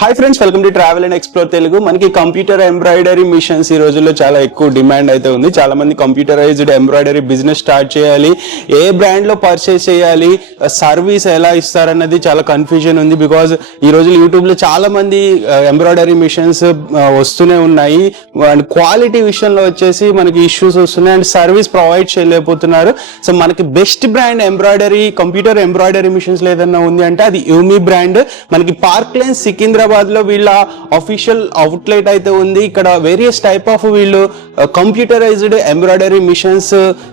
Hi friends, welcome to travel and explore Telugu. మనకి computer embroidery machines ఈ రోజుల్లో చాలా ఎక్కువ డిమాండ్ అయితే ఉంది. చాలా మంది కంప్యూటరైజ్డ్ ఎంబ్రాయిడరీ బిజినెస్ స్టార్ట్ చేయాలి, ఏ బ్రాండ్ లో పర్చేస్ చేయాలి, సర్వీస్ ఎలా ఇస్తారన్నది చాలా కన్ఫ్యూజన్ ఉంది. బికాజ్ ఈ రోజు యూట్యూబ్ లో చాలా మంది ఎంబ్రాయిడరీ మిషన్స్ వస్తూనే ఉన్నాయి అండ్ క్వాలిటీ విషయంలో వచ్చేసి మనకి ఇష్యూస్ వస్తున్నాయి అండ్ సర్వీస్ ప్రొవైడ్ చేయలేకపోతున్నారు. సో మనకి best brand embroidery computer embroidery machines ఏదన్నా ఉంది అంటే అది యూమి బ్రాండ్. మనకి పార్క్ లైన్ సికింద్రాబాద్ లో వీళ్ళ అఫీషియల్ అవుట్లెట్ అయితే ఉంది. ఇక్కడ వేరియస్ టైప్ ఆఫ్ వీళ్ళు కంప్యూటరైజ్డ్ ఎంబ్రాయిడరీ మిషన్స్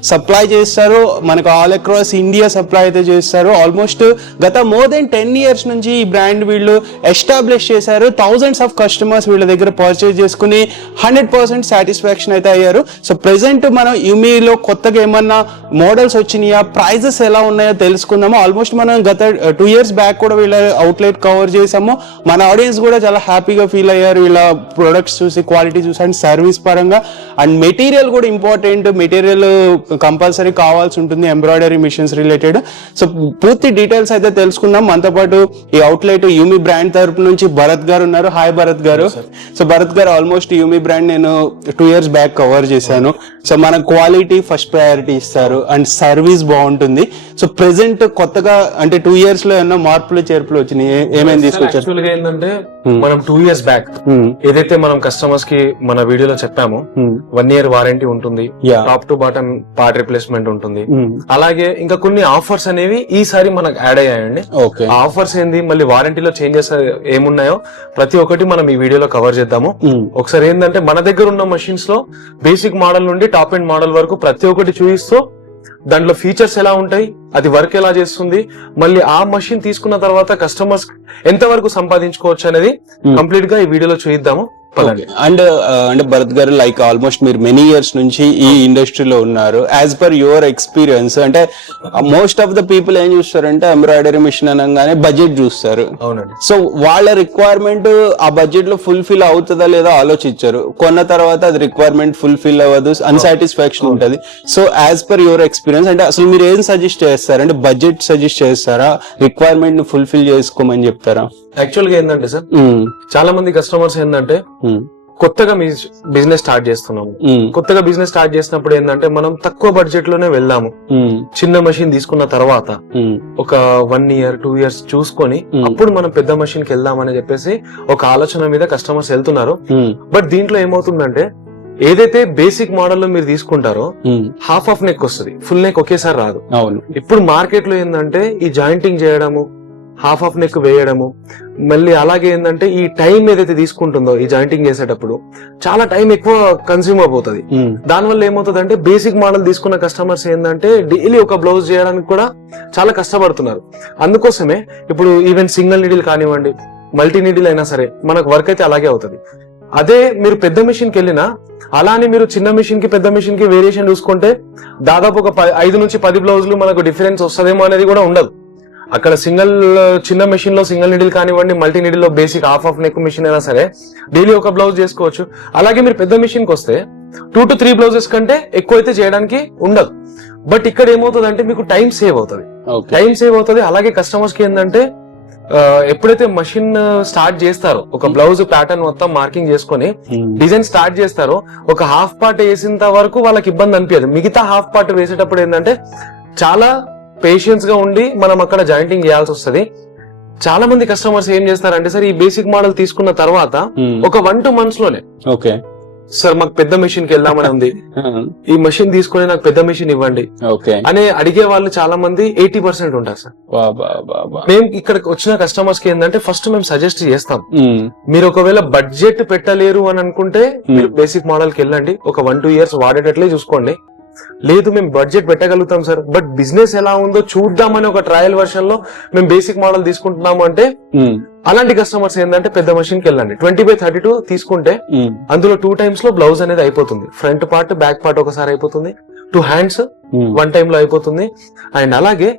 సప్లై చేస్తారు. మనకు ఆల్ అక్రాస్ ఇండియా సప్లై అయితే చేస్తారు. ఆల్మోస్ట్ గత మోర్ దెన్ 10 years నుంచి ఈ బ్రాండ్ వీళ్ళు ఎస్టాబ్లిష్ చేశారు. థౌజండ్స్ ఆఫ్ కస్టమర్స్ వీళ్ళ దగ్గర పర్చేజ్ చేసుకుని 100% సాటిస్ఫాక్షన్ అయితే అయ్యారు. సో ప్రెసెంట్ మనం యూమీలో కొత్తగా ఏమన్నా మోడల్స్ వచ్చినాయా, ప్రైజెస్ ఎలా ఉన్నాయో తెలుసుకుందాము. ఆల్మోస్ట్ మనం గత 2 years బ్యాక్ కూడా వీళ్ళ అవుట్లెట్ కవర్ చేసాము. మన ఆడియన్స్ కూడా చాలా హ్యాపీగా ఫీల్ అయ్యారు వీళ్ళ ప్రొడక్ట్స్ చూసి, క్వాలిటీ చూసి అండ్ సర్వీస్ పరంగా. అండ్ మెటీరియల్ కూడా ఇంపార్టెంట్, మెటీరియల్ కంపల్సరీ కావాల్సి ఉంటుంది ఎంబ్రాయిడరీ మిషన్స్ రిలేటెడ్. సో పూర్తి డీటెయిల్స్ అయితే తెలుసుకుందాం. మనతో పాటు ఈ అవుట్లెట్ యూమి బ్రాండ్ తరపు నుంచి భరత్ గారు ఉన్నారు. హాయ్ భరత్ గారు. సో భరత్ గారు, ఆల్మోస్ట్ యూమి బ్రాండ్ నేను 2 years బ్యాక్ కవర్ చేశాను. సో మన క్వాలిటీ ఫస్ట్ ప్రయారిటీ ఇస్తారు అండ్ సర్వీస్ బాగుంటుంది. సో ప్రెసెంట్ కొత్తగా అంటే 2 years లో ఏమన్నా మార్పులు చేర్పులు వచ్చినాయి, ఏమైనా తీసుకొచ్చారు? ఏంటంటే మనం 2 years బ్యాక్ ఏదైతే మనం కస్టమర్స్ కి మన వీడియోలో చెప్పామో 1 year వారంటీ ఉంటుంది, top to bottom part replacement ఉంటుంది. అలాగే ఇంకా కొన్ని ఆఫర్స్ అనేవి ఈసారి మనకు యాడ్ అయ్యాయండి. ఆఫర్స్ ఏంది, మళ్ళీ వారంటీలో చేంజెస్ ఏమున్నాయో ప్రతి ఒక్కటి మనం ఈ వీడియోలో కవర్ చేద్దాము. ఒకసారి ఏంటంటే మన దగ్గర ఉన్న మషిన్స్ లో బేసిక్ మోడల్ నుండి టాప్ ఎండ్ మోడల్ వరకు ప్రతి ఒక్కటి చూపిస్తూ దాంట్లో ఫీచర్స్ ఎలా ఉంటాయి, అది వర్క్ ఎలా చేస్తుంది, మళ్ళీ ఆ మషిన్ తీసుకున్న తర్వాత కస్టమర్స్ ఎంత వరకు సంపాదించుకోవచ్చు అనేది కంప్లీట్ గా ఈ వీడియోలో చూద్దాము. అండ్ అంటే భరత్ గారు, లైక్ ఆల్మోస్ట్ మీరు మెనీ ఇయర్స్ నుంచి ఈ ఇండస్ట్రీలో ఉన్నారు. యాజ్ పర్ యువర్ ఎక్స్పీరియన్స్, అంటే మోస్ట్ ఆఫ్ ద పీపుల్ ఏం చూస్తారంటే ఎంబ్రాయిడరీ మిషన్ అనగానే బడ్జెట్ చూస్తారు. సో వాళ్ళ రిక్వైర్మెంట్ ఆ బడ్జెట్ లో ఫుల్ఫిల్ అవుతుందా లేదా ఆలోచించారు. కొన్న తర్వాత అది రిక్వైర్మెంట్ ఫుల్ఫిల్ అవ్వదు, అన్సాటిస్ఫాక్షన్ ఉంటుంది. So as per your experience, అంటే అసలు మీరు ఏం సజెస్ట్ చేస్తారు? అంటే బడ్జెట్ సజెస్ట్ చేస్తారా, రిక్వైర్మెంట్ ని ఫుల్ఫిల్ చేసుకోమని చెప్తారా? యాక్చువల్ గా ఏంటంటే సార్, చాలా మంది కస్టమర్స్ ఏంటంటే కొత్తగా బిజినెస్ స్టార్ట్ చేస్తున్నాము. కొత్తగా బిజినెస్ స్టార్ట్ చేసినప్పుడు ఏంటంటే మనం తక్కువ బడ్జెట్ లోనే వెళ్దాము. చిన్న మెషిన్ తీసుకున్న తర్వాత ఒక 1 year 2 years చూసుకొని అప్పుడు మనం పెద్ద మెషిన్ కి వెళ్దామని చెప్పేసి ఒక ఆలోచన మీద కస్టమర్స్ వెళ్తున్నారు. బట్ దీంట్లో ఏమవుతుందంటే ఏదైతే బేసిక్ మోడల్ లో మీరు తీసుకుంటారో హాఫ్ ఆఫ్ నెక్ వస్తుంది, ఫుల్ నెక్ ఒకేసారి రాదు. ఇప్పుడు మార్కెట్ లో ఏంటంటే ఈ జాయింటింగ్ చేయడము, హాఫ్ ఆఫ్ నెక్ వేయడము, మళ్ళీ అలాగే ఏంటంటే ఈ టైం ఏదైతే తీసుకుంటుందో ఈ జాయింటింగ్ చేసేటప్పుడు చాలా టైం ఎక్కువ కన్స్యూమ్ అయిపోతుంది. దానివల్ల ఏమవుతుంది అంటే బేసిక్ మోడల్ తీసుకున్న కస్టమర్స్ ఏంటంటే డైలీ ఒక బ్లౌజ్ చేయడానికి కూడా చాలా కష్టపడుతున్నారు. అందుకోసమే ఇప్పుడు ఈవెన్ సింగిల్ నీడిల్ కానివ్వండి, మల్టీ నీడిల్ అయినా సరే మనకు వర్క్ అయితే అలాగే అవుతుంది. అదే మీరు పెద్ద మెషిన్ కి వెళ్ళినా అలానే మీరు చిన్న మెషిన్ కి పెద్ద మెషిన్ కి వేరియేషన్ చూసుకుంటే దాదాపు ఒక 5 నుంచి 10 బ్లౌజులు మనకు డిఫరెన్స్ వస్తుందేమో అనేది కూడా ఉండదు. అక్కడ చిన్న మెషిన్ లో సింగిల్ నీడిల్ కానివ్వండి, మల్టీ నీడిల్ లో basic half of neck machine అయినా సరే డైలీ ఒక బ్లౌజ్ చేసుకోవచ్చు. అలాగే మీరు పెద్ద మెషిన్ కి వస్తే 2 to 3 బ్లౌజెస్ కంటే ఎక్కువ అయితే చేయడానికి ఉండదు. బట్ ఇక్కడ ఏమవుతుంది అంటే మీకు టైం సేవ్ అవుతుంది. అలాగే కస్టమర్స్ కి ఏంటంటే ఎప్పుడైతే మషిన్ స్టార్ట్ చేస్తారో ఒక బ్లౌజ్ ప్యాటర్న్ మొత్తం మార్కింగ్ చేసుకుని డిజైన్ స్టార్ట్ చేస్తారో ఒక హాఫ్ పార్ట్ వేసేంత వరకు వాళ్ళకి ఇబ్బంది అనిపించదు. మిగతా హాఫ్ పార్ట్ వేసేటప్పుడు ఏంటంటే చాలా పేషెన్స్ గా ఉండి మనం అక్కడ జాయింటింగ్ చేయాల్సి వస్తుంది. చాలా మంది కస్టమర్స్ ఏం చేస్తారంటే సార్ ఈ బేసిక్ మోడల్ తీసుకున్న తర్వాత ఒక 1-2 months లోనే సార్ మాకు పెద్ద మెషిన్ కి వెళ్దామని ఉంది, ఈ మెషిన్ తీసుకుని నాకు పెద్ద మెషిన్ ఇవ్వండి అని అడిగే వాళ్ళు చాలా మంది 80% ఉంటారు సార్. మేము ఇక్కడికి వచ్చిన కస్టమర్స్ కి ఏంటంటే ఫస్ట్ మేము సజెస్ట్ చేస్తాం, మీరు ఒకవేళ బడ్జెట్ పెట్టలేరు అని అనుకుంటే మీరు బేసిక్ మోడల్ కి వెళ్ళండి, ఒక 1-2 years వాడేటట్లే చూసుకోండి. లేదు మేము బడ్జెట్ పెట్టగలుగుతాం సార్, బట్ బిజినెస్ ఎలా ఉందో చూద్దామని ఒక ట్రయల్ వర్షన్ లో మేము బేసిక్ మోడల్ తీసుకుంటున్నాము అంటే అలాంటి కస్టమర్స్ ఏంటంటే పెద్ద మెషిన్ కి వెళ్ళండి. 20/32 తీసుకుంటే అందులో 2 times లో బ్లౌజ్ అనేది అయిపోతుంది. ఫ్రంట్ పార్ట్ బ్యాక్ పార్ట్ ఒకసారి అయిపోతుంది, 2 hands 1 time లో అయిపోతుంది. అండ్ అలాగే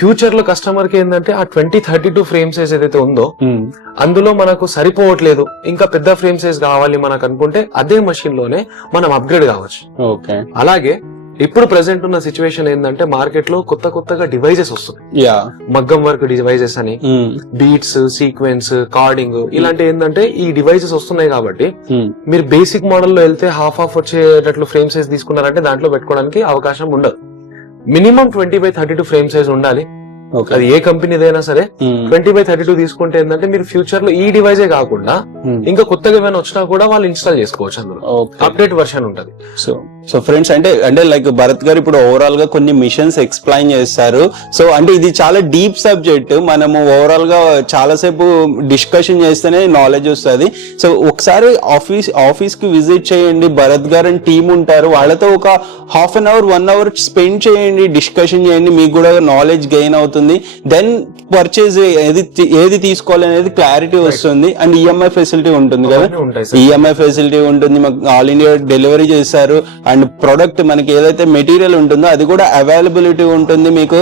ఫ్యూచర్ లో కస్టమర్ కి ఏంటంటే ఆ 20/32 ఫ్రేమ్ సైజ్ ఏదైతే ఉందో అందులో మనకు సరిపోవట్లేదు, ఇంకా పెద్ద ఫ్రేమ్ సైజ్ కావాలి మనకు అనుకుంటే అదే మెషిన్ లోనే మనం అప్గ్రేడ్ కావచ్చు. అలాగే ఇప్పుడు ప్రెసెంట్ ఉన్న సిచ్యువేషన్ ఏంటంటే మార్కెట్ లో కొత్తగా డివైజెస్ వస్తున్నాయి. యా, మగ్గం వర్క్ డివైజెస్ అని, బీట్స్, సీక్వెన్స్, కార్డింగ్ ఇలాంటి ఏంటంటే ఈ డివైజెస్ వస్తున్నాయి కాబట్టి మీరు బేసిక్ మోడల్ లో వెళ్తే హాఫ్ వచ్చేటట్లు ఫ్రేమ్ సైజ్ తీసుకున్నారంటే దాంట్లో పెట్టుకోవడానికి అవకాశం ఉండదు. మినిమం 20x32 ఫ్రేమ్ సైజ్ ఉండాలి. అది ఏ కంపెనీదైనా సరే 20x32 తీసుకుంటే ఏంటంటే మీరు ఫ్యూచర్ లో ఈ డివైజే కాకుండా ఇంకా కొత్తగా ఏమైనా వచ్చినా కూడా వాళ్ళు ఇన్స్టాల్ చేసుకోవచ్చు. అందులో అప్డేట్ వర్షన్ ఉంటది. సో ఫ్రెండ్స్, అంటే లైక్ భరత్ గారు ఇప్పుడు ఓవరాల్ గా కొన్ని మిషన్స్ ఎక్స్ప్లెయిన్ చేస్తారు. సో అంటే ఇది చాలా డీప్ సబ్జెక్ట్, మనము ఓవరాల్ గా చాలాసేపు డిస్కషన్ చేస్తేనే నాలెడ్జ్ వస్తుంది. సో ఒకసారి ఆఫీస్ కి విజిట్ చేయండి, భరత్ గారు అని టీమ్ ఉంటారు, వాళ్ళతో ఒక half an hour 1 hour spend చేయండి, డిస్కషన్ చేయండి, మీకు కూడా నాలెడ్జ్ గెయిన్ అవుతుంది. దెన్ పర్చేజ్ ఏది తీసుకోవాలి అనేది క్లారిటీ వస్తుంది. అండ్ ఈఎంఐ ఫెసిలిటీ ఉంటుంది కదా, ఈఎంఐ ఫెసిలిటీ ఉంటుంది, మాకు ఆల్ ఇండియా డెలివరీ చేస్తారు. అండ్ ప్రొడక్ట్ మనకి ఏదైతే మెటీరియల్ ఉంటుందో అది కూడా అవైలబిలిటీ ఉంటుంది మీకు.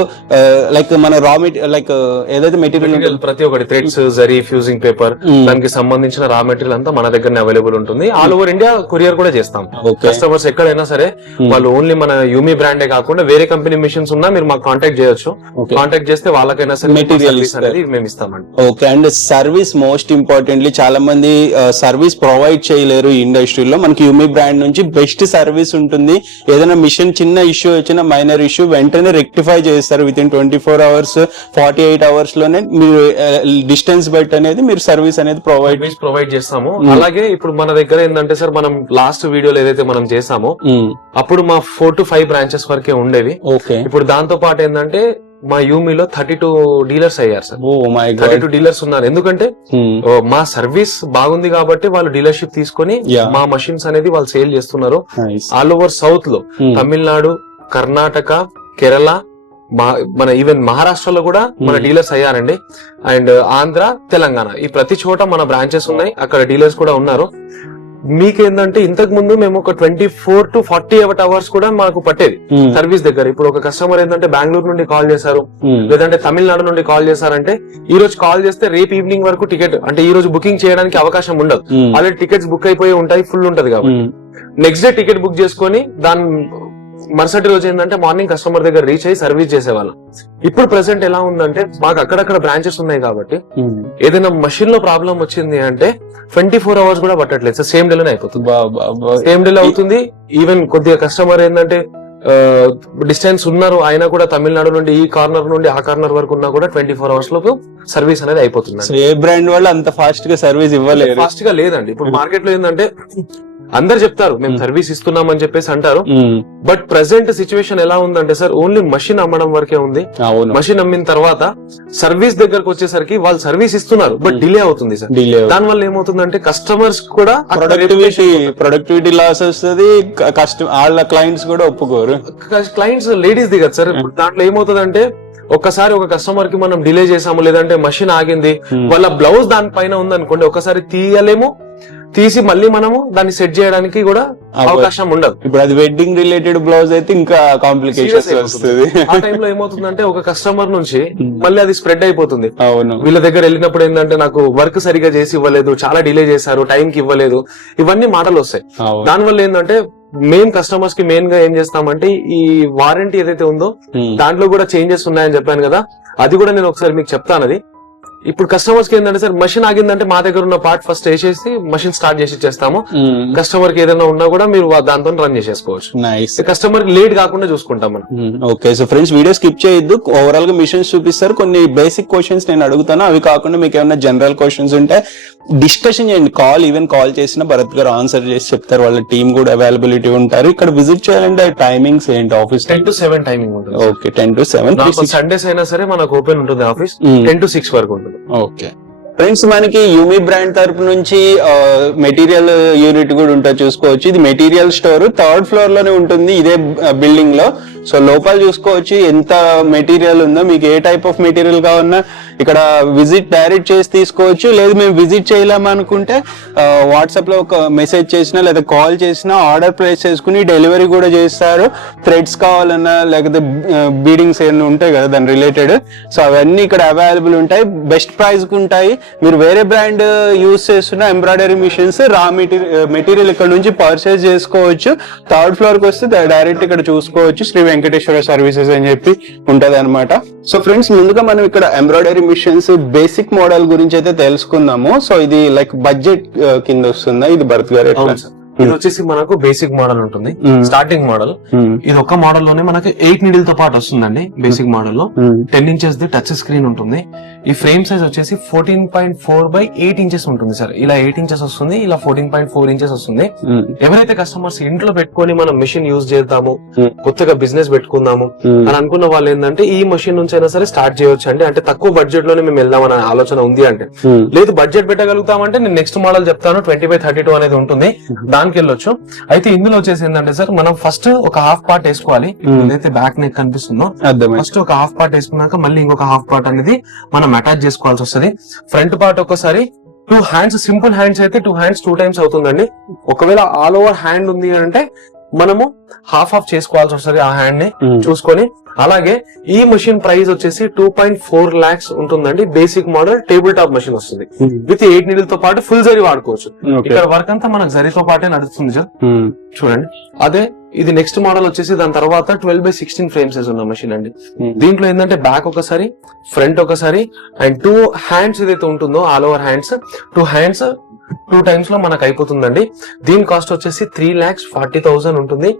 లైక్ మన రా మెటీరియల్, లైక్ ఏదైతే మెటీరియల్ ప్రతి ఒక్కటి థ్రెడ్స్, జరీ, ఫ్యూజింగ్ పేపర్, దానికి సంబంధించిన రా మెటీరియల్ అంతా మన దగ్గర అవైలబుల్ ఉంటుంది. ఆల్ ఓవర్ ఇండియా కొరియర్ కూడా చేస్తాం. కస్టమర్స్ ఎక్కడైనా సరే వాళ్ళు ఓన్లీ మన యూమి బ్రాండే కాకుండా వేరే కంపెనీ మిషన్స్ ఉన్నా మీరు మాకు కాంటాక్ట్ చేయొచ్చు. కాంటాక్ట్ చేస్తే వాళ్ళకైనా సరే మెటీరియల్ అనేది మేము ఇస్తామండి. Okay. And service most importantly, చాలా మంది సర్వీస్ ప్రొవైడ్ చేయలేరు ఈ ఇండస్ట్రీలో. మనకి యూమి బ్రాండ్ నుంచి బెస్ట్ సర్వీస్ ఉంటుంది. ఏదైనా మిషన్ చిన్న ఇష్యూ వచ్చిన, మైనర్ ఇష్యూ వెంటనే రెక్టిఫై చేస్తారు. విత్ ఇన్ 24 అవర్స్ 48 అవర్స్ లోనే మీరు డిస్టెన్స్ బట్టి అనేది మీరు సర్వీస్ అనేది ప్రొవైడ్ చేస్తాము. అలాగే ఇప్పుడు మన దగ్గర ఏంటంటే సార్, మనం లాస్ట్ వీడియోలో ఏదైతే మనం చేసామో అప్పుడు మా 4 to 5 బ్రాంచెస్ వరకే ఉండేవి. ఓకే. ఇప్పుడు దాంతో పాటు ఏంటంటే మా యూమిలో 32 డీలర్స్ అయ్యారు సార్. 32 డీలర్స్ ఉన్నారు. ఎందుకంటే మా సర్వీస్ బాగుంది కాబట్టి వాళ్ళు డీలర్షిప్ తీసుకొని మా మషిన్స్ అనేది వాళ్ళు సేల్ చేస్తున్నారు. ఆల్ ఓవర్ సౌత్ లో తమిళనాడు, కర్ణాటక, కేరళ, మన ఈవెన్ మహారాష్ట్రలో కూడా మన డీలర్స్ అయ్యారండి. అండ్ ఆంధ్ర, తెలంగాణ ఈ ప్రతి చోట మన బ్రాంచెస్ ఉన్నాయి, అక్కడ డీలర్స్ కూడా ఉన్నారు. మీకేందంటే ఇంతకు ముందు మేము ఒక 24 to 48 అవర్స్ కూడా మాకు పట్టేది సర్వీస్ దగ్గర. ఇప్పుడు ఒక కస్టమర్ ఏంటంటే బెంగళూరు నుండి కాల్ చేశారు, లేదంటే తమిళనాడు నుండి కాల్ చేశారంటే ఈ రోజు కాల్ చేస్తే రేపు ఈవినింగ్ వరకు టికెట్, అంటే ఈ రోజు బుకింగ్ చేయడానికి అవకాశం ఉండదు. ఆల్రెడీ టికెట్స్ బుక్ అయిపోయి ఉంటాయి, ఫుల్ ఉంటది కాబట్టి నెక్స్ట్ డే టికెట్ బుక్ చేసుకొని దాని మరుసటి రోజు ఏంటంటే మార్నింగ్ కస్టమర్ దగ్గర రీచ్ అయ్యి సర్వీస్ చేసేవాళ్ళం. ఇప్పుడు ప్రెసెంట్ ఎలా ఉందంటే మాకు అక్కడక్కడ బ్రాంచెస్ ఉన్నాయి కాబట్టి ఏదైనా మషిన్ లో ప్రాబ్లం వచ్చింది అంటే 24 అవర్స్ కూడా పట్టట్లేదు సార్, సేమ్ డేలోనే అయిపోతుంది. సేమ్ డేలో అవుతుంది. ఈవెన్ కొద్దిగా కస్టమర్ ఏంటంటే డిస్టెన్స్ ఉన్నారు, అయినా కూడా తమిళనాడు నుండి ఈ కార్నర్ నుండి ఆ కార్నర్ వరకు ఉన్నా కూడా 24 అవర్స్ లోపు సర్వీస్ అనేది అయిపోతుంది. ఏ బ్రాండ్ వాళ్ళు అంత ఫాస్ట్ గా సర్వీస్ ఇవ్వలేదు, ఫాస్ట్ గా లేదండి. ఇప్పుడు మార్కెట్ లో ఏంటంటే అందరు చెప్తారు మేము సర్వీస్ ఇస్తున్నాం అని చెప్పేసి అంటారు, బట్ ప్రెసెంట్ సిచ్యువేషన్ ఎలా ఉందంటే సార్ ఓన్లీ మషిన్ అమ్మడం వరకే ఉంది. మషిన్ అమ్మిన తర్వాత సర్వీస్ దగ్గరకు వచ్చేసరికి వాళ్ళు సర్వీస్ ఇస్తున్నారు, బట్ డిలే అవుతుంది సార్. దాని వల్ల ఏమవుతుందంటే కస్టమర్స్ కూడా ప్రొడక్టివిటీ లాస్ వస్తుంది, వాళ్ళ క్లయింట్స్ కూడా ఒప్పుకోరు. క్లయింట్స్ లేడీస్ దిగదు సార్. దాంట్లో ఏమవుతుందంటే ఒక్కసారి ఒక కస్టమర్ కి మనం డిలే చేసాము, లేదంటే మషిన్ ఆగింది, వాళ్ళ బ్లౌజ్ దానిపైన ఉందనుకోండి, ఒకసారి తీయలేము, తీసి మళ్ళీ మనము దాన్ని సెట్ చేయడానికి కూడా అవకాశం ఉండదు. ఇప్పుడు అది వెడ్డింగ్ రిలేటెడ్ బ్లౌజ్ అయితే ఇంకా కాంప్లికేషన్స్ వస్తుంది. ఆ టైంలో ఏమవుతుందంటే ఒక కస్టమర్ నుంచి మళ్ళీ అది స్ప్రెడ్ అయిపోతుంది. అవును. వీళ్ళ దగ్గర వెళ్ళినప్పుడు ఏంటంటే నాకు వర్క్ సరిగా చేసి ఇవ్వలేదు, చాలా డిలే చేశారు, టైం కి ఇవ్వలేదు, ఇవన్నీ మాటలు వస్తాయి. దానివల్ల ఏంటంటే మేము కస్టమర్స్ కి మెయిన్ గా ఏం చేస్తామంటే ఈ వారంటీ ఏదైతే ఉందో దాంట్లో కూడా చేంజెస్ ఉన్నాయని చెప్పాను కదా, అది కూడా నేను ఒకసారి మీకు చెప్తాను. అది ఇప్పుడు కస్టమర్స్ కి ఏంటంటే సార్ మషిన్ ఆగిందంటే మా దగ్గర ఉన్న పార్ట్ ఫస్ట్ వేసేసి మషిన్ స్టార్ట్ చేసి ఇచ్చేస్తాము. కస్టమర్ కి ఏదైనా ఉన్నా కూడా మీరు దాంతో రన్ చేసేసుకోవచ్చు. కస్టమర్ లేట్ కాకుండా చూసుకుంటాం మనం. Okay. So friends, video skip చేయొద్దు. ఓవరాల్ గా మిషన్స్ చూపిస్తారు, కొన్ని బేసిక్ క్వశ్చన్స్ నేను అడుగుతాను, అవి కాకుండా మీకు ఏమైనా జనరల్ క్వశ్చన్స్ ఉంటే డిస్కషన్ చేయండి. కాల్ చేసిన భరత్ గారు ఆన్సర్ చేసి చెప్తారు, వాళ్ళ టీమ్ కూడా అవైలబిలిటీ ఉంటారు. ఇక్కడ విజిట్ చేయాలంటే టైమింగ్స్ ఏంటి? ఆఫీస్ 10 to 7 టైమింగ్ ఉంటుంది. Okay, 10 to 7. సండేస్ అయినా సరే మనకు ఓపెన్ ఉంటుంది ఆఫీస్, 10 to 6 వరకు ఉంటుంది. ఓకే ఫ్రెండ్స్, మనకి యూమి బ్రాండ్ తరపు నుంచి మెటీరియల్ యూనిట్ కూడా ఉంటుంది, చూసుకోవచ్చు. ఇది మెటీరియల్ స్టోర్ 3rd ఫ్లోర్ లోనే ఉంటుంది, ఇదే బిల్డింగ్ లో. సో లోపల చూసుకోవచ్చు ఎంత మెటీరియల్ ఉందో, మీకు ఏ టైప్ ఆఫ్ మెటీరియల్ కావాలన్నా ఇక్కడ విజిట్ డైరెక్ట్ చేసి తీసుకోవచ్చు. లేదు మేము విజిట్ చేయలేమనుకుంటే వాట్సాప్ లో ఒక మెసేజ్ చేసినా లేదా కాల్ చేసినా ఆర్డర్ ప్లేస్ చేసుకుని డెలివరీ కూడా చేస్తారు. థ్రెడ్స్ కావాలన్నా లేకపోతే బీడింగ్స్ ఏమైనా ఉంటాయి కదా దాని రిలేటెడ్, సో అవన్నీ ఇక్కడ అవైలబుల్ ఉంటాయి. బెస్ట్ ప్రైస్ కు ఉంటాయి. మీరు వేరే బ్రాండ్ యూజ్ చేస్తున్న ఎంబ్రాయిడరీ మిషన్స్ రా మెటీరియల్ ఇక్కడ నుంచి పర్చేస్ చేసుకోవచ్చు. థర్డ్ ఫ్లోర్ కి వస్తే డైరెక్ట్ ఇక్కడ చూసుకోవచ్చు. శ్రీ వెంకటేశ్వర సర్వీసెస్ అని చెప్పి ఉంటది అనమాట. సో ఫ్రెండ్స్, ముందుగా మనం ఇక్కడ ఎంబ్రాయిడరీ మిషన్స్ బేసిక్ మోడల్ గురించి అయితే తెలుసుకుందాము. సో ఇది లైక్ బడ్జెట్ కింద వస్తుందా ఇది భరత్ గారు? ఇది వచ్చేసి మనకు బేసిక్ మోడల్ ఉంటుంది, స్టార్టింగ్ మోడల్. ఇది ఒక మోడల్ లోనే మనకు 8 నీడిల్ తో పాటు వస్తుందండి. బేసిక్ మోడల్ లో 10 ఇంచెస్ ది టచ్ స్క్రీన్ ఉంటుంది. ఈ ఫ్రేమ్ సైజ్ వచ్చేసి 14.4 by 8 ఇంచెస్ ఉంటుంది సార్. ఇలా 8 ఇంచెస్ వస్తుంది, ఇలా 14.4 ఇంచెస్ వస్తుంది. ఎవరైతే కస్టమర్స్ ఇంట్లో పెట్టుకొని మనం మెషిన్ యూజ్ చేద్దాము, కొత్తగా బిజినెస్ పెట్టుకుందాము అని అనుకున్న వాళ్ళు ఏంటంటే ఈ మెషిన్ నుంచి అయినా సరే స్టార్ట్ చేయొచ్చు అండి. అంటే తక్కువ బడ్జెట్ లోనే మేము వెళ్దామనే ఆలోచన ఉంది అంటే, లేదు బడ్జెట్ పెట్టగలుగుతామంటే నేను నెక్స్ట్ మోడల్ చెప్తాను 20x32 అనేది ఉంటుంది, దానికి వెళ్ళొచ్చు. అయితే ఇందులో వచ్చేసి ఏంటంటే సార్, మనం ఫస్ట్ ఒక హాఫ్ పార్ట్ వేసుకోవాలి. ఏదైతే బ్యాక్ నెక్ కనిపిస్తుందో ఫస్ట్ ఒక హాఫ్ పార్ట్ వేసుకున్నాక మళ్ళీ ఇంకొక హాఫ్ పార్ట్ అనేది మనం అటాచ్ చేసుకోవాల్సి వస్తుంది. ఫ్రంట్ పార్ట్ ఒకసారి 2 హ్యాండ్స్, సింపుల్ హ్యాండ్స్ అయితే 2 హ్యాండ్స్ 2 times అవుతుందండి. ఒకవేళ ఆల్ ఓవర్ హ్యాండ్ ఉంది అంటే మనము హాఫ్ చేసుకోవాల్సి వస్తుంది ఆ హ్యాండ్ ని చూసుకొని. అలాగే ఈ మెషిన్ ప్రైస్ వచ్చేసి 2.4 lakhs ఉంటుందండి. Basic model table top machine వస్తుంది విత్ 8 నీడిల్ తో పాటు ఫుల్ జరీ వాడుకోవచ్చు. ఇక్కడ వర్క్ అంతా మనకు జరీతో పాటే నడుస్తుంది సార్, చూడండి. అదే ఇది నెక్స్ట్ మోడల్ వచ్చేసి దాని తర్వాత 12x16 ఫ్రేమ్ సైజ్ ఉన్న మెషిన్ అండి. దీంట్లో ఏంటంటే బ్యాక్ ఒకసారి, ఫ్రంట్ ఒకసారి అండ్ 2 హ్యాండ్స్ ఏదైతే ఉంటుందో all over hands, 2 hands 2 times లో మనకు అయిపోతుందండి. దీని కాస్ట్ వచ్చేసి 3,40,000 ఉంటుంది.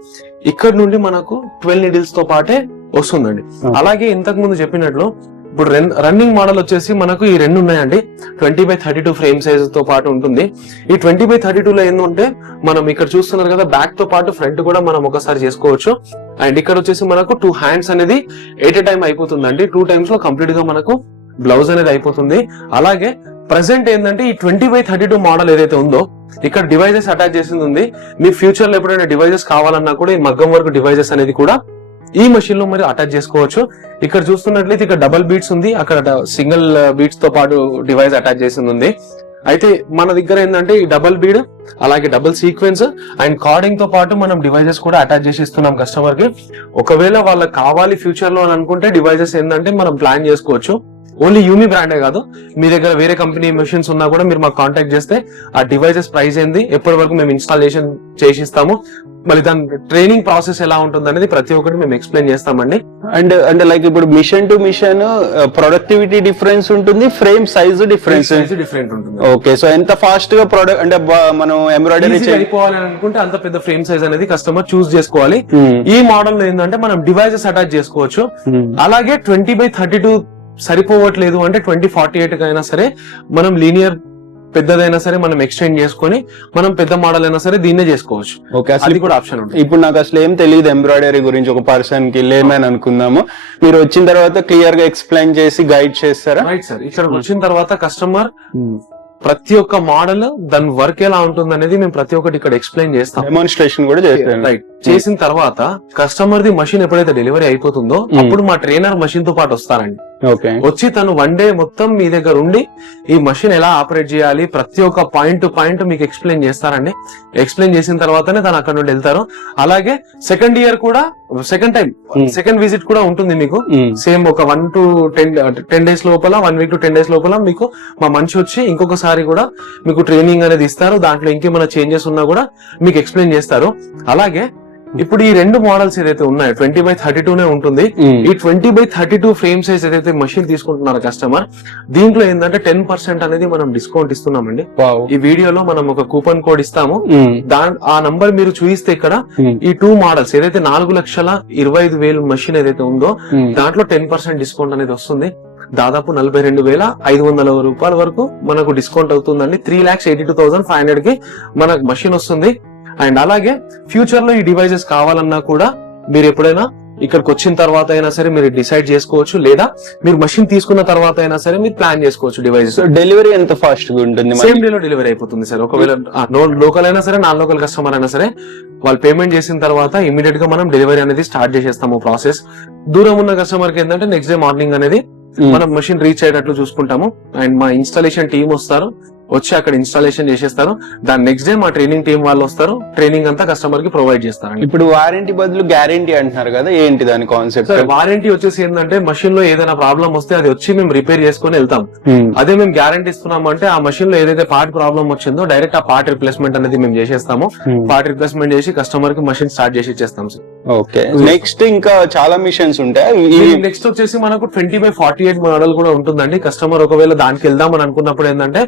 ఇక్కడ నుండి మనకు 12 నీడిల్స్ తో పాటే వస్తుందండి. అలాగే ఇంతకు ముందు చెప్పినట్లు ఇప్పుడు రన్నింగ్ మోడల్ వచ్చేసి మనకు ఈ రెండు ఉన్నాయండి. 20x32 ఫ్రేమ్ సైజ్ తో పాటు ఉంటుంది. ఈ 20x32 లో ఏంటంటే మనం ఇక్కడ చూస్తున్నారు కదా, బ్యాక్ తో పాటు ఫ్రంట్ కూడా మనం ఒకసారి చేసుకోవచ్చు. అండ్ ఇక్కడ వచ్చేసి మనకు 2 హ్యాండ్స్ అనేది ఎట్ ఎ టైం అయిపోతుందండి. 2 times లో కంప్లీట్ గా మనకు బ్లౌజ్ అనేది అయిపోతుంది. అలాగే ప్రెసెంట్ ఏంటంటే ఈ 20x32 మోడల్ ఏదైతే ఉందో ఇక్కడ డివైజెస్ అటాచ్ చేసింది ఉంది. మీ ఫ్యూచర్ లో ఎప్పుడైనా డివైజెస్ కావాలన్నా కూడా ఈ మగ్గం వర్క్ డివైజెస్ అనేది కూడా ఈ మెషిన్ లో మీరు అటాచ్ చేసుకోవచ్చు. ఇక్కడ చూస్తున్నట్లయితే ఇక్కడ డబుల్ బీట్స్ ఉంది, అక్కడ సింగిల్ బీట్స్ తో పాటు డివైస్ అటాచ్ చేసింది ఉంది. అయితే మన దగ్గర ఏంటంటే ఈ డబుల్ బీడ్ అలాగే డబుల్ సీక్వెన్స్ అండ్ కార్డింగ్ తో పాటు మనం డివైజెస్ కూడా అటాచ్ చేసి ఇస్తున్నాం కస్టమర్ కి. ఒకవేళ వాళ్ళకి కావాలి ఫ్యూచర్ లో అని అనుకుంటే డివైజెస్ ఏంటంటే మనం ప్లాన్ చేసుకోవచ్చు. ఓన్లీ యూమి బ్రాండే కాదు, మీ దగ్గర వేరే కంపెనీ మెషిన్స్ ఉన్నా కూడా మీరు మాకు కాంటాక్ట్ చేస్తే ఆ డివైజెస్ ప్రైస్ ఏంది, ఎప్పటి వరకు మేము ఇన్స్టాలేషన్ చేసి ఇస్తాము, మళ్ళీ దాని ట్రైనింగ్ ప్రాసెస్ ఎలా ఉంటుంది అనేది ప్రతి ఒక్కటి మేము ఎక్స్ప్లెయిన్ చేస్తామండి. అండ్ లైక్ ఇప్పుడు machine to machine productivity difference ఉంటుంది, ఫ్రేమ్ సైజ్ డిఫరెన్స్ ఉంటుంది. ఓకే, సో ఎంత ఫాస్ట్ గా ప్రొడక్ట్ అంటే మనం ఎంబ్రాయిడరీ అయిపోవాలని అనుకుంటే అంత పెద్ద ఫ్రేమ్ సైజ్ అనేది కస్టమర్ చూస్ చేసుకోవాలి. ఈ మోడల్ లో ఏంటంటే మనం డివైజెస్ అటాచ్ చేసుకోవచ్చు. అలాగే 20x32 సరిపోవట్లేదు అంటే 2048 అయినా సరే మనం లీనియర్ పెద్దదైనా సరే మనం ఎక్స్టెండ్ చేసుకొని మనం పెద్ద మోడల్ అయినా సరే దీన్నే చేసుకోవచ్చు. ఓకే, అది కూడా ఆప్షన్ ఉంటుంది. ఇప్పుడు నాకు అసలు ఏం తెలియదు ఎంబ్రాయిడరీ గురించి, ఒక పర్సన్ కి లేమని అనుకుందాము, మీరు వచ్చిన తర్వాత క్లియర్ గా ఎక్స్ప్లెయిన్ చేసి గైడ్ చేస్తారా? రైట్ సార్, ఇక్కడ వచ్చిన తర్వాత కస్టమర్ ప్రతి ఒక్క మోడల్ దాని వర్క్ ఎలా ఉంటుంది అనేది మేము ప్రతి ఒక్కటి ఇక్కడ ఎక్స్ప్లెయిన్ చేస్తాం, డెమోన్స్ట్రేషన్ కూడా చేస్తాం. రైట్, చేసిన తర్వాత కస్టమర్ ది మషిన్ ఎప్పుడైతే డెలివరీ అయిపోతుందో అప్పుడు మా ట్రైనర్ మషిన్ తో పాటు వస్తారండి. వచ్చి తను 1 day మొత్తం మీ దగ్గర ఉండి ఈ మషిన్ ఎలా ఆపరేట్ చేయాలి ప్రతి ఒక్క పాయింట్ టు పాయింట్ మీకు ఎక్స్ప్లెయిన్ చేస్తారండి. ఎక్స్ప్లెయిన్ చేసిన తర్వాతనే తను అక్కడ నుండి వెళ్తారు. అలాగే సెకండ్ ఇయర్ కూడా సెకండ్ విజిట్ కూడా ఉంటుంది మీకు. సేమ్ ఒక 1 to 10 days లోపల, 1 week to 10 days లోపల మీకు మా మనిషి వచ్చి ఇంకొకసారి కూడా మీకు ట్రైనింగ్ అనేది ఇస్తారు. దాంట్లో ఇంకేమైనా చేంజెస్ ఉన్నా కూడా మీకు ఎక్స్ప్లెయిన్ చేస్తారు. అలాగే ఇప్పుడు ఈ రెండు మోడల్స్ ఏదైతే ఉన్నాయో 20x32 ఉంటుంది. ఈ 20x32 ఫ్రేమ్ సైజ్ ఏదైతే మషిన్ తీసుకుంటున్నారో కస్టమర్, దీంట్లో ఏంటంటే 10% అనేది మనం డిస్కౌంట్ ఇస్తున్నామండి. ఈ వీడియోలో మనం ఒక కూపన్ కోడ్ ఇస్తాము. ఆ నంబర్ మీరు చూయిస్తే ఇక్కడ ఈ 2 మోడల్స్ ఏదైతే 4,25,000 మషిన్ ఏదైతే ఉందో దాంట్లో 10% డిస్కౌంట్ అనేది వస్తుంది. దాదాపు 42,500 రూపాయల వరకు మనకు డిస్కౌంట్ అవుతుందండి. 3,82,500 కి మనకు మషిన్ వస్తుంది. అండ్ అలాగే ఫ్యూచర్ లో ఈ డివైజెస్ కావాలన్నా కూడా మీరు ఎప్పుడైనా ఇక్కడికి వచ్చిన తర్వాత అయినా సరే మీరు డిసైడ్ చేసుకోవచ్చు, లేదా మీరు మషిన్ తీసుకున్న తర్వాత అయినా సరే మీరు ప్లాన్ చేసుకోవచ్చు డివైజెస్. డెలివరీ ఎంత ఫాస్ట్ గా ఉంటుంది? సేమ్ డే లో డెలివరీ అయిపోతుంది సార్. ఒకవేళ లోకల్ అయినా సరే నాన్ లోకల్ కస్టమర్ అయినా సరే వాళ్ళు పేమెంట్ చేసిన తర్వాత ఇమీడియట్ గా మనం డెలివరీ అనేది స్టార్ట్ చేసేస్తాము ప్రాసెస్. దూరం ఉన్న కస్టమర్ కి ఏంటంటే నెక్స్ట్ డే మార్నింగ్ అనేది మనం మెషిన్ రీచ్ అయ్యేటట్లు చూసుకుంటాము. అండ్ మా ఇన్స్టాలేషన్ టీం వస్తారు, వచ్చి అక్కడ ఇన్స్టాలేషన్ చేసేస్తారు. దాని నెక్స్ట్ డే మా ట్రైనింగ్ టీం వాళ్ళు వస్తారు, ట్రైనింగ్ అంతా కస్టమర్ కి ప్రొవైడ్ చేస్తారు. ఇప్పుడు వారంటీ బదులు గ్యారంటీ అంటున్నారు కదా, ఏంటి దాని కాన్సెప్ట్? వారంటీ వచ్చేసి ఏంటంటే మషిన్ లో ఏదైనా ప్రాబ్లం వస్తే అది వచ్చి మేము రిపేర్ చేసుకుని వెళ్తాం. అదే మేము గ్యారంటీ ఇస్తున్నాము అంటే ఆ మషిన్ లో ఏదైతే పార్ట్ ప్రాబ్లం వచ్చిందో డైరెక్ట్ ఆ పార్ట్ రిప్లేస్మెంట్ అనేది మేము చేసేస్తాము. పార్ట్ రిప్లేస్మెంట్ చేసి కస్టమర్ కి మషిన్ స్టార్ట్ చేసి ఇచ్చేస్తాం సార్. ఓకే, నెక్స్ట్ ఇంకా చాలా మిషన్స్ ఉంటాయి. నెక్స్ట్ వచ్చేసి మనకు 20x48 మోడల్ కూడా ఉంటుందండి. కస్టమర్ ఒకవేళ దానికి వెళ్దామని అనుకున్నప్పుడు ఏంటంటే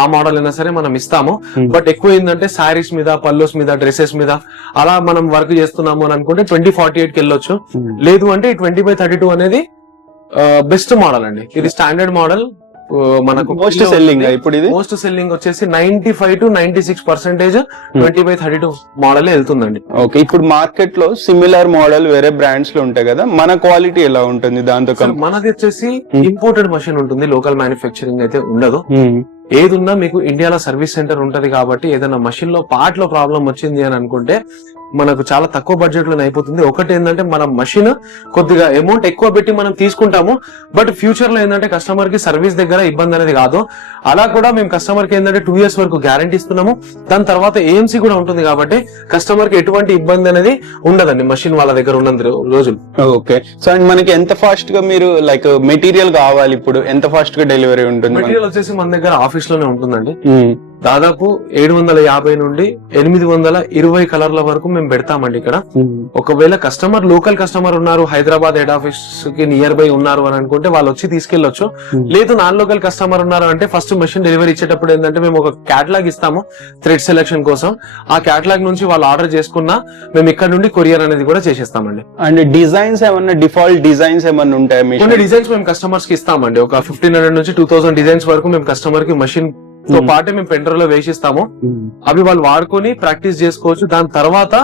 ఆ మోడల్ అయినా సరే మనం ఇస్తాము. బట్ ఎక్కువ ఏంటంటే శారీస్ మీద, పల్లోస్ మీద, డ్రెస్సెస్ మీద అలా మనం వర్క్ చేస్తున్నాము అని అనుకుంటే 20x48 కి వెళ్ళొచ్చు. లేదు అంటే 20x32 అనేది బెస్ట్ మోడల్ అండి. ఇది స్టాండర్డ్ మోడల్. మనకు మోస్ట్ సెల్లింగ్ ఇప్పుడు ఇది మోస్ట్ సెల్లింగ్ వచ్చేసి 95 to 96% 20x32 మోడల్ వెళ్తుందండి. ఓకే, ఇప్పుడు మార్కెట్ లో సిమిలర్ మోడల్ వేరే బ్రాండ్స్ లో ఉంటాయి కదా, మన క్వాలిటీ ఎలా ఉంటుంది దాంతో? మనది వచ్చేసి ఇంపోర్టెడ్ మషిన్ ఉంటుంది, లోకల్ మ్యానుఫ్యాక్చరింగ్ అయితే ఉండదు. ఏదున్నా మీకు ఇండియాలో సర్వీస్ సెంటర్ ఉంటది కాబట్టి ఏదైనా మషిన్ లో పార్ట్ లో ప్రాబ్లం వచ్చింది అని అనుకుంటే మనకు చాలా తక్కువ బడ్జెట్ లో అయిపోతుంది. ఒకటి ఏంటంటే మనం మషిన్ కొద్దిగా అమౌంట్ ఎక్కువ పెట్టి మనం తీసుకుంటాము, బట్ ఫ్యూచర్ లో ఏంటంటే కస్టమర్ కి సర్వీస్ దగ్గర ఇబ్బంది అనేది కాదు. అలా కూడా మేము కస్టమర్ కి ఏంటంటే 2 years వరకు గ్యారంటీ ఇస్తున్నాము. దాని తర్వాత ఏఎంసీ కూడా ఉంటుంది కాబట్టి కస్టమర్ కి ఎటువంటి ఇబ్బంది అనేది ఉండదండి మషిన్ వాళ్ళ దగ్గర ఉన్నంత రోజులు. ఓకే, సో అండ్ మనకి ఎంత ఫాస్ట్ గా మీరు లైక్ మెటీరియల్ కావాలి, ఇప్పుడు ఎంత ఫాస్ట్ గా డెలివరీ ఉంటుంది? మెటీరియల్ వచ్చేసి మన దగ్గర ఆఫీస్ లోనే ఉంటుందండి. దాదాపు 750 నుండి 820 కలర్ల వరకు మేము పెడతామండి ఇక్కడ. ఒకవేళ కస్టమర్ లోకల్ కస్టమర్ ఉన్నారు, హైదరాబాద్ హెడ్ ఆఫీస్ కి నియర్ బై ఉన్నారు అని అనుకుంటే వాళ్ళు వచ్చి తీసుకెళ్లొచ్చు. లేదు నాన్ లోకల్ కస్టమర్ ఉన్నారు అంటే ఫస్ట్ మెషిన్ డెలివరీ ఇచ్చేటప్పుడు ఏంటంటే మేము ఒక క్యాటలాగ్ ఇస్తాము థ్రెడ్ సెలెక్షన్ కోసం. ఆ క్యాటలాగ్ నుంచి వాళ్ళు ఆర్డర్ చేసుకున్నా మేము ఇక్కడ నుండి కొరియర్ అనేది కూడా చేసేస్తామండి. అండ్ డిజైన్స్ ఏమన్నా డిఫాల్ట్ డిజైన్స్ ఏమన్నా ఉంటాయి? కొన్ని డిజైన్స్ మేము కస్టమర్స్ కి ఇస్తామండి. ఒక 1500 నుంచి 2000 డిజైన్స్ వరకు మేము కస్టమర్ కి మషిన్ తో పాటే మేము పెండర్ లో వేసిస్తాము. అవి వాళ్ళు వాడుకొని ప్రాక్టీస్ చేసుకోవచ్చు. దాని తర్వాత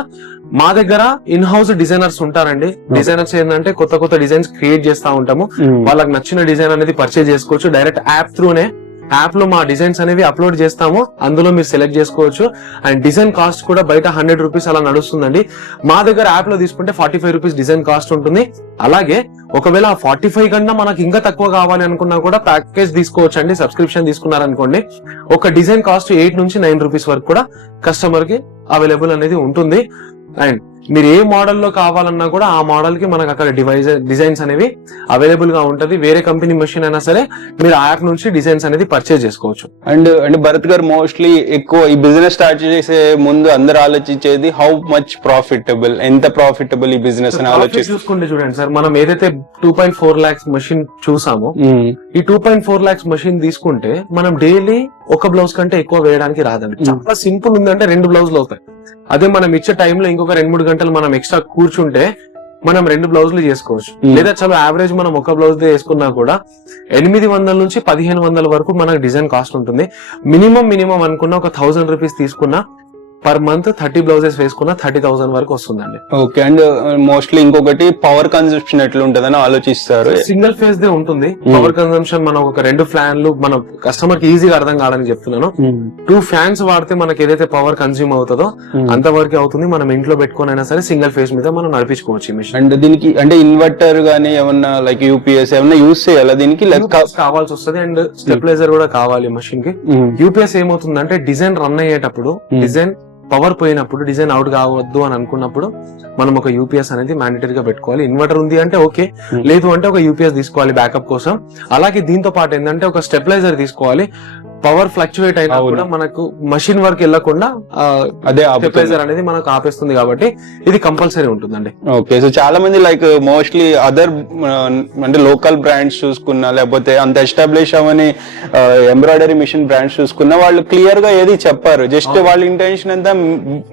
మా దగ్గర ఇన్ హౌస్ డిజైనర్స్ ఉంటారండి. డిజైనర్స్ ఏంటంటే కొత్త కొత్త డిజైన్స్ క్రియేట్ చేస్తా ఉంటాము. వాళ్ళకి నచ్చిన డిజైన్ అనేది పర్చేజ్ చేసుకోవచ్చు. డైరెక్ట్ యాప్ త్రూనే యాప్ లో మా డిజైన్స్ అనేవి అప్లోడ్ చేస్తాము, అందులో మీరు సెలెక్ట్ చేసుకోవచ్చు. అండ్ డిజైన్ కాస్ట్ కూడా బయట 100 రూపీస్ అలా నడుస్తుందండి. మా దగ్గర యాప్ లో తీసుకుంటే 45 రూపీస్ డిజైన్ కాస్ట్ ఉంటుంది. అలాగే ఒకవేళ 45 కన్నా మనకి ఇంకా తక్కువ కావాలి అనుకున్నా కూడా ప్యాకేజ్ తీసుకోవచ్చు అండి. సబ్స్క్రిప్షన్ తీసుకున్నారనుకోండి ఒక డిజైన్ కాస్ట్ 8 నుంచి 9 రూపీస్ వరకు కూడా కస్టమర్ కి అవైలబుల్ అనేది ఉంటుంది. అండ్ మీరు ఏ మోడల్ లో కావాలన్నా కూడా ఆ మోడల్ కి మనకు అక్కడ డిజైన్స్ అనేవి అవైలబుల్ గా ఉంటది. వేరే కంపెనీ మెషిన్ అయినా సరే మీరు ఆ యాప్ నుంచి డిజైన్స్ అనేది పర్చేజ్ చేసుకోవచ్చు. అండ్ భరత్ గారు మోస్ట్లీ ఎక్కువ ఈ బిజినెస్ స్టార్ట్ చేసే ముందు అందరు ఆలోచించేది హౌ మచ్ ప్రాఫిటబుల్, ఎంత ప్రాఫిటబుల్ ఈ బిజినెస్ అని ఆలోచిస్తారు. చూసుకుంటే చూడండి సార్, మనం ఏదైతే 2.4 lakhs మెషిన్ చూసామో ఈ 2.4 lakhs మెషిన్ తీసుకుంటే మనం డైలీ ఒక బ్లౌజ్ కంటే ఎక్కువ వేయడానికి రాదండి. చాలా సింపుల్ ఉందంటే 2 బ్లౌజులు అవుతాయి. అదే మనం ఇచ్చే టైంలో ఇంకొక 2-3 గంటలు మనం ఎక్స్ట్రా కూర్చుంటే మనం 2 బ్లౌజులు చేసుకోవచ్చు. లేదా చలో యావరేజ్ మనం ఒక బ్లౌజ్ వేసుకున్నా కూడా 800 నుంచి 1500 వరకు మనకు డిజైన్ కాస్ట్ ఉంటుంది. మినిమం అనుకున్న ఒక 1000 రూపీస్ తీసుకున్నా పర్ మంత్ 30 బ్లౌజెస్ వేసుకున్నా 30,000 వరకు వస్తుందండి. ఓకే, అండ్ మోస్ట్లీ ఇంకొకటి పవర్ కన్సంప్షన్ ఎట్లా ఉంటుందని ఆలోచిస్తారు. సింగిల్ ఫేజ్ దే ఉంటుంది పవర్ కన్సంప్షన్. మనం ఒక 2 ఫ్యాన్లు మన కస్టమర్ కి ఈజీగా అర్థం కావాలని చెప్తున్నాను. 2 ఫ్యాన్స్ వాడితే మనకి ఏదైతే పవర్ కన్స్యూమ్ అవుతుందో అంతవరకు అవుతుంది. మనం ఇంట్లో పెట్టుకునైనా సరే సింగిల్ ఫేజ్ మీద మనం నడిపించుకోవచ్చు ఈ మిషన్. అండ్ దీనికి అంటే ఇన్వర్టర్ గానీ ఏమన్నా లైక్ యూపీఎస్ ఏమన్నా యూజ్ చేయాలా దీనికి? కావాల్సి వస్తుంది. అండ్ స్టెబిలైజర్ కూడా కావాలి మషిన్ కి. యూపీఎస్ ఏమవుతుందంటే డిజైన్ రన్ అయ్యేటప్పుడు డిజైన్ పవర్ పోయినప్పుడు డిజైన్ అవుట్ కావద్దు అని అనుకున్నప్పుడు మనం ఒక యూపీఎస్ అనేది మ్యాండేటరీ గా పెట్టుకోవాలి. ఇన్వర్టర్ ఉంది అంటే ఓకే, లేదు అంటే ఒక యూపీఎస్ తీసుకోవాలి బ్యాకప్ కోసం. అలాగే దీంతో పాటు ఏంటంటే ఒక స్టెబిలైజర్ తీసుకోవాలి. పవర్ ఫ్లక్చువేట్ అయినా కూడా మనకు మషిన్ వర్క్ వెళ్లకుండా అదే స్టెబిలైజర్ అనేది మనకు ఆపేస్తుంది కాబట్టి ఇది కంపల్సరీ ఉంటుందండి. ఓకే, సో చాలా మంది లైక్ మోస్ట్లీ అదర్ అంటే లోకల్ బ్రాండ్స్ చూసుకున్నా లేకపోతే అంత ఎస్టాబ్లిష్ అవని ఎంబ్రాయిడరీ మిషన్ బ్రాండ్స్ చూసుకున్నా వాళ్ళు క్లియర్ గా ఏది చెప్పారు. జస్ట్ వాళ్ళ ఇంటెన్షన్ అంతా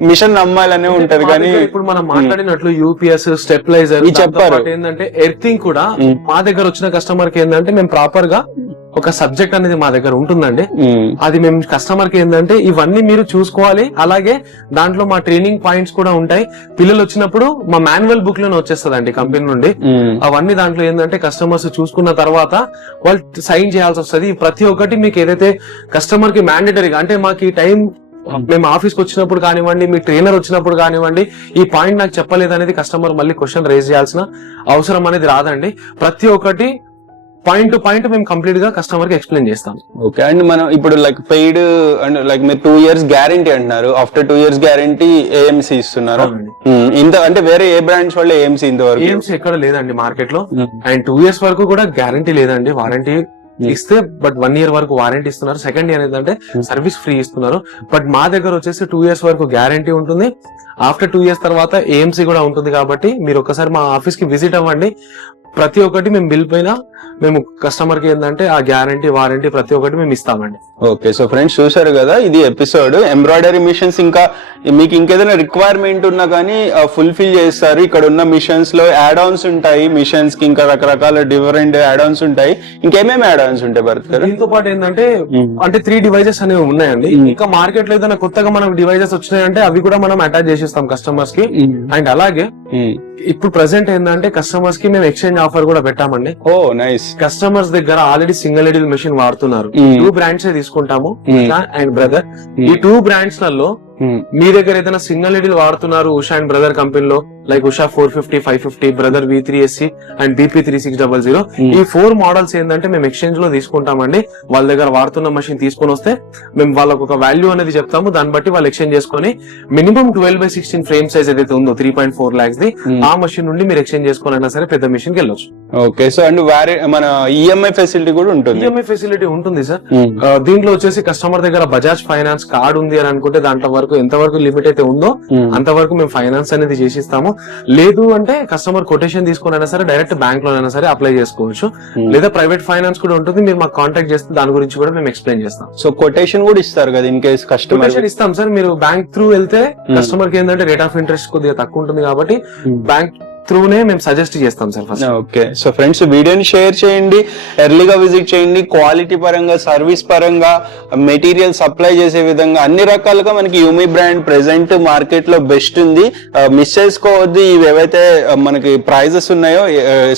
మిషన్ నమ్మాలనే ఉంటది. కానీ ఇప్పుడు మనం మాట్లాడినట్లు యూపీఎస్ స్టెబిలైజర్ చెప్పారు. ఏంటంటే ఎర్తింగ్ కూడా మా దగ్గర వచ్చిన కస్టమర్ కి ఏంటంటే మేము ప్రాపర్ గా ఒక సబ్జెక్ట్ అనేది మా దగ్గర ఉంటుందండి. అది మేము కస్టమర్ కి ఏంటంటే ఇవన్నీ మీరు చూసుకోవాలి. అలాగే దాంట్లో మా ట్రైనింగ్ పాయింట్స్ కూడా ఉంటాయి. పిల్లలు వచ్చినప్పుడు మా మాన్యువల్ బుక్ లోనే వచ్చేస్తుందండి కంపెనీ నుండి. అవన్నీ దాంట్లో ఏంటంటే కస్టమర్స్ చూసుకున్న తర్వాత వాళ్ళు సైన్ చేయాల్సి వస్తుంది. ప్రతి ఒక్కటి మీకు ఏదైతే కస్టమర్ కి మ్యాండేటరీగా అంటే మాకు ఈ టైం మేము ఆఫీస్ కి వచ్చినప్పుడు కానివ్వండి, మీ ట్రైనర్ వచ్చినప్పుడు కానివ్వండి, ఈ పాయింట్ నాకు చెప్పలేదు అనేది కస్టమర్ మళ్ళీ క్వశ్చన్ రేజ్ చేయాల్సిన అవసరం అనేది రాదండి. ప్రతి ఒక్కటి పాయింట్ టు పాయింట్ మేము కంప్లీట్ గా కస్టమర్ కి ఎక్స్ప్లెయిన్ చేస్తాం. ఓకే. అండ్ మనం ఇప్పుడు లైక్ పెయిడ్ అండ్ లైక్ మీరు 2 years గ్యారంటీ అంటున్నారు. ఆఫ్టర్ 2 years గ్యారంటీ ఏఎంసీ ఇస్తున్నారు. ఇంత అంటే వేరే ఏ బ్రాండ్స్ వల్ల ఏఎంసీ ఇంతవరకు ఏఎంసీ ఎక్కడ లేదండి మార్కెట్ లో. అండ్ 2 years వరకు కూడా గ్యారంటీ లేదండి. వారంటీ ఇస్తే బట్ 1 year వరకు వారంటీ ఇస్తున్నారు. సెకండ్ ఇయర్ ఏంటంటే సర్వీస్ ఫ్రీ ఇస్తున్నారు. బట్ మా దగ్గర వచ్చేసి 2 years వరకు గ్యారంటీ ఉంటుంది. ఆఫ్టర్ 2 years తర్వాత ఏఎంసీ కూడా ఉంటుంది. కాబట్టి మీరు ఒకసారి మా ఆఫీస్ కి విజిట్ అవ్వండి. ప్రతి ఒక్కటి మేము బిల్ పైన మేము కస్టమర్ కి ఏంటంటే ఆ గ్యారంటీ వారంటీ ప్రతి ఒక్కటి మేము ఇస్తామండి. ఓకే. సో ఫ్రెండ్స్ చూసారు కదా, ఇది ఎపిసోడ్. ఎంబ్రాయిడరీ మిషన్స్ ఇంకా మీకు ఇంకేదైనా రిక్వైర్మెంట్ ఉన్నా కానీ ఫుల్ఫిల్ చేస్తారు. ఇక్కడ ఉన్న మిషన్స్ లో యాడ్ ఆన్స్ ఉంటాయి. మిషన్స్ కి ఇంకా రకరకాల డిఫరెంట్ యాడ్ ఆన్స్ ఉంటాయి. ఇంకేమేమి యాడ్ ఆన్స్ ఉంటాయి భరత్ గారు? దీంతో పాటు ఏంటంటే అంటే 3 devices అనేవి ఉన్నాయండి. ఇంకా మార్కెట్ లో ఏదైనా కొత్తగా మనం డివైజెస్ వచ్చినాయంటే అవి కూడా మనం అటాచ్ చేసిస్తాం కస్టమర్స్ కి. అండ్ అలాగే ఇప్పుడు ప్రెసెంట్ ఏంటంటే కస్టమర్స్ కి మేము ఎక్స్చేంజ్ ఆఫర్ కూడా పెట్టామండి. ఓ నైస్. కస్టమర్స్ దగ్గర ఆల్రెడీ సింగిల్ ఎడిల్ మెషిన్ వాడుతున్నారు. 2 brands తీసుకుంటాము, ఉషా అండ్ బ్రదర్. ఈ 2 brands లలో మీ దగ్గర ఏదైనా సింగిల్ ఎడిల్ వాడుతున్నారు ఉషా అండ్ బ్రదర్ కంపెనీలో, like Usha 450, 550, brother V3SC and BP3600, ఈ 4 మోడల్స్ ఏంటంటే మేము ఎక్స్చేంజ్ లో తీసుకుంటామండి. వాళ్ళ దగ్గర వాడుతున్న మెషిన్ తీసుకొని వస్తే మేము వాళ్ళకు ఒక వాల్యూ అనేది చెప్తాము. దాన్ని బట్టి వాళ్ళు ఎక్స్చేంజ్ చేసుకుని మినిమం 12/16 ఫ్రేమ్ సైజ్ ఏదైతే ఉందో 3.4 lakhs ది ఆ మెషిన్ నుండి మీరు ఎక్స్చేంజ్ చేసుకోవాలన్నా సరే పెద్ద మెషిన్ కి వెళ్ళొచ్చు. ఓకే. సో అండ్ మన ఈఎంఐ ఫెసిలిటీ కూడా ఉంటుంది. ఈఎంఐ ఫెసిలిటీ ఉంటుంది సార్. దీంట్లో వచ్చేసి కస్టమర్ దగ్గర బజాజ్ ఫైనాన్స్ కార్డ్ ఉంది అని అనుకుంటే దాంట్లో వరకు ఎంతవరకు లిమిట్ అయితే ఉందో అంతవరకు మేము ఫైనాన్స్ అనేది చేసిస్తాము. లేదు అంటే కస్టమర్ కొటేషన్ తీసుకున్నా సరే డైరెక్ట్ బ్యాంక్ లోనైనా సరే అప్లై చేసుకోవచ్చు. లేదా ప్రైవేట్ ఫైనాన్స్ కూడా ఉంటుంది. మీరు మాకు కాంటాక్ట్ చేస్తే దాని గురించి కూడా మేము ఎక్స్ప్లెయిన్ చేస్తాం. సో కొటేషన్ కూడా ఇస్తారు కదా ఇన్ కేస్ కస్టమర్? కొటేషన్ ఇస్తాం సార్. మీరు బ్యాంక్ త్రూ వెళ్తే కస్టమర్ కి ఏంటంటే రేట్ ఆఫ్ ఇంట్రెస్ట్ కొద్దిగా తక్కువ ఉంటుంది కాబట్టి బ్యాంక్ త్రూనే మేము సజెస్ట్ చేస్తాం sir first. Okay. So friends వీడియోని షేర్ చేయండి, ఎర్లీగా విజిట్ చేయండి. క్వాలిటీ పరంగా, సర్వీస్ పరంగా, మెటీరియల్ సప్లై చేసే విధంగా అన్ని రకాలుగా మనకి యూమి బ్రాండ్ ప్రెసెంట్ మార్కెట్ లో బెస్ట్ ఉంది. మిస్ చేసుకోవద్దు. ఇవి ఏవైతే మనకి ప్రైజెస్ ఉన్నాయో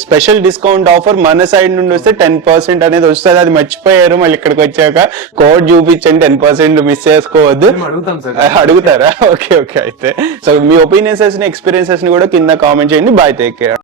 స్పెషల్ డిస్కౌంట్ ఆఫర్ మన సైడ్ నుండి వస్తే 10% అనేది వస్తుంది. అది మర్చిపోయారు. మళ్ళీ ఇక్కడికి వచ్చాక కోడ్ చూపించండి, 10% మిస్ చేసుకోవద్దు. అడుగుతాం సార్. అడుగుతారా? ఓకే. ఓకే. అయితే సో మీ ఒపీనియన్స్ ని, ఎక్స్పీరియన్సెస్ ని కూడా కింద కామెంట్ చేయండి. Bye, take care.